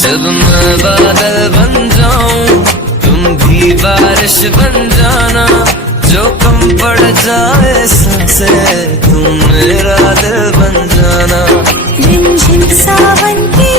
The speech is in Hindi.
जब मैं बादल बन जाऊं तुम भी बारिश बन जाना, जो कम पड़ जाए सांसें तुम मेरा दिल बन जाना। रिमझिम सावन की